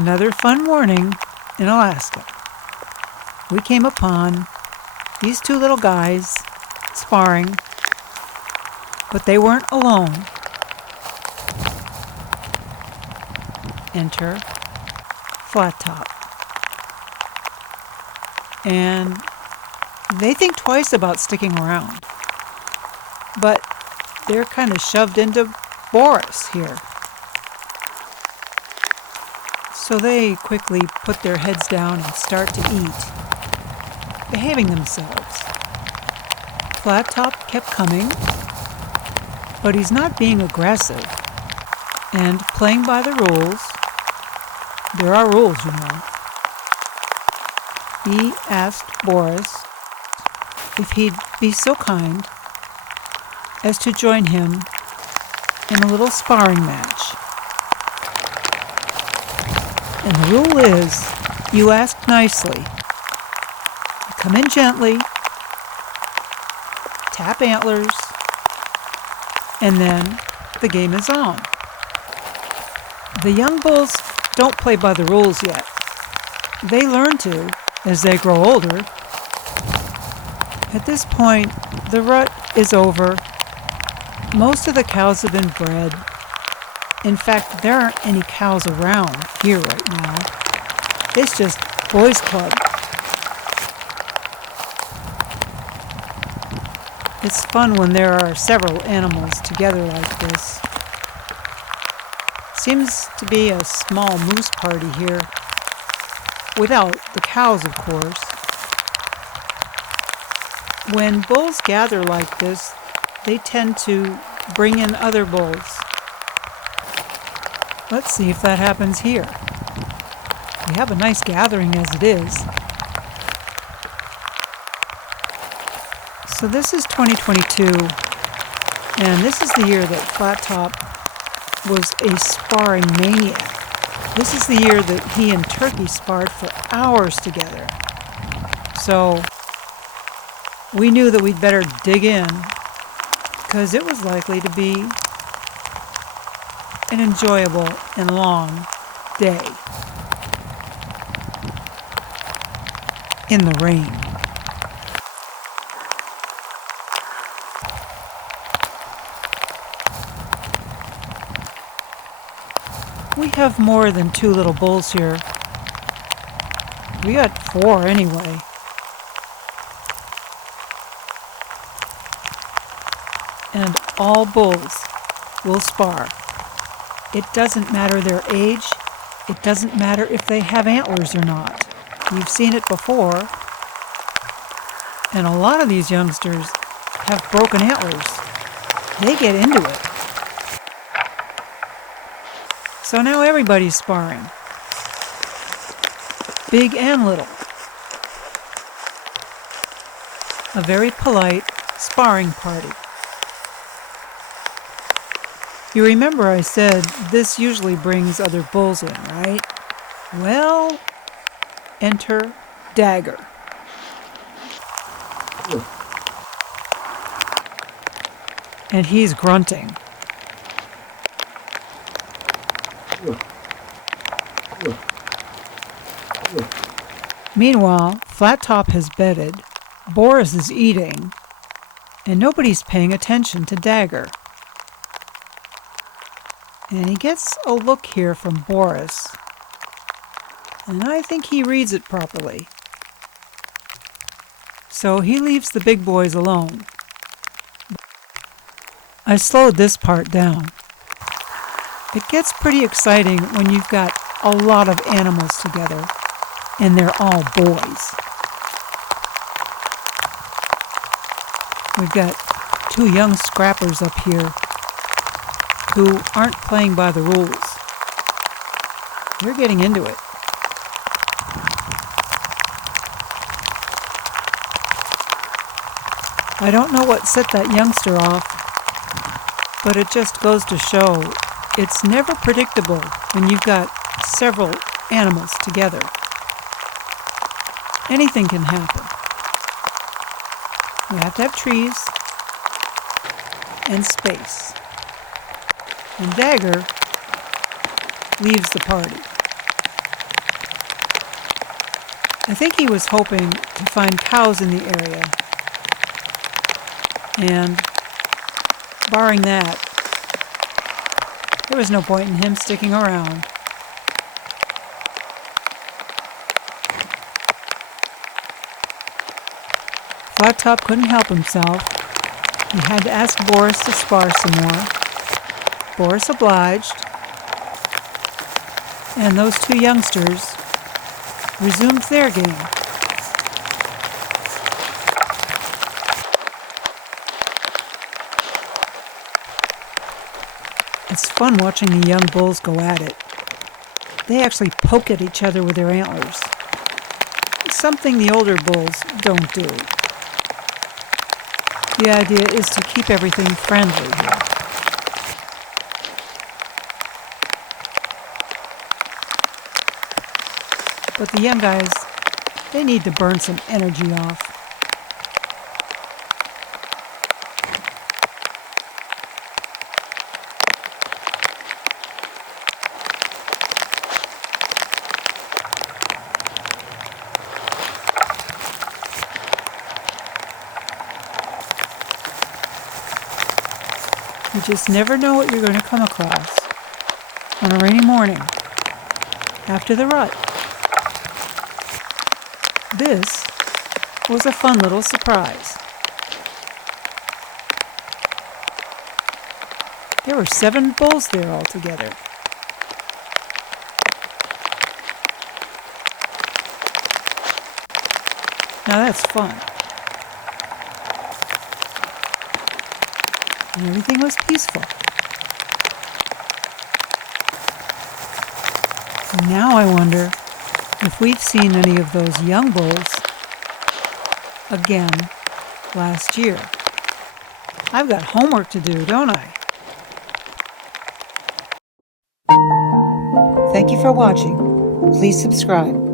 Another fun morning in Alaska. We came upon these two little guys sparring, but they weren't alone. Enter Flat Top. And they think twice about sticking around, but they're kind of shoved into Boris here. So they quickly put their heads down and start to eat, behaving themselves. Flat Top kept coming, but he's not being aggressive and playing by the rules. There are rules, you know. He asked Boris if he'd be so kind as to join him in a little sparring match. And the rule is, you ask nicely. You come in gently, tap antlers, and then the game is on. The young bulls don't play by the rules yet. They learn to as they grow older. At this point, the rut is over. Most of the cows have been bred. In fact, there aren't any cows around here right now. It's just boys' club. It's fun when there are several animals together like this. Seems to be a small moose party here, without the cows, of course. When bulls gather like this, they tend to bring in other bulls. Let's see if that happens here. We have a nice gathering as it is. So this is 2022, and this is the year that Flat Top was a sparring maniac. This is the year that he and Turkey sparred for hours together. So we knew that we'd better dig in, because it was likely to be an enjoyable and long day in the rain. We have more than two little bulls here. We got 4 anyway. And all bulls will spar. It doesn't matter their age. It doesn't matter if they have antlers or not. You've seen it before. And a lot of these youngsters have broken antlers. They get into it. So now everybody's sparring. Big and little. A very polite sparring party. You remember I said this usually brings other bulls in, right? Well, enter Dagger. And he's grunting. Meanwhile, Flat Top has bedded, Boris is eating, and nobody's paying attention to Dagger. And he gets a look here from Boris, and I think he reads it properly. So he leaves the big boys alone. I slowed this part down. It gets pretty exciting when you've got a lot of animals together, and they're all boys. We've got 2 young scrappers up here who aren't playing by the rules. They're getting into it. I don't know what set that youngster off, but it just goes to show it's never predictable when you've got several animals together. Anything can happen. You have to have trees and space. And Dagger leaves the party. I think he was hoping to find cows in the area, and barring that, there was no point in him sticking around. Flat Top couldn't help himself. He had to ask Boris to spar some more. Boris obliged, and those two youngsters resumed their game. It's fun watching the young bulls go at it. They actually poke at each other with their antlers, something the older bulls don't do. The idea is to keep everything friendly here. But the young guys, they need to burn some energy off. You just never know what you're going to come across on a rainy morning after the rut. This was a fun little surprise. There were 7 bulls there altogether. Now that's fun. And everything was peaceful. And now I wonder if we've seen any of those young bulls again last year. I've got homework to do, don't I? Thank you for watching. Please subscribe.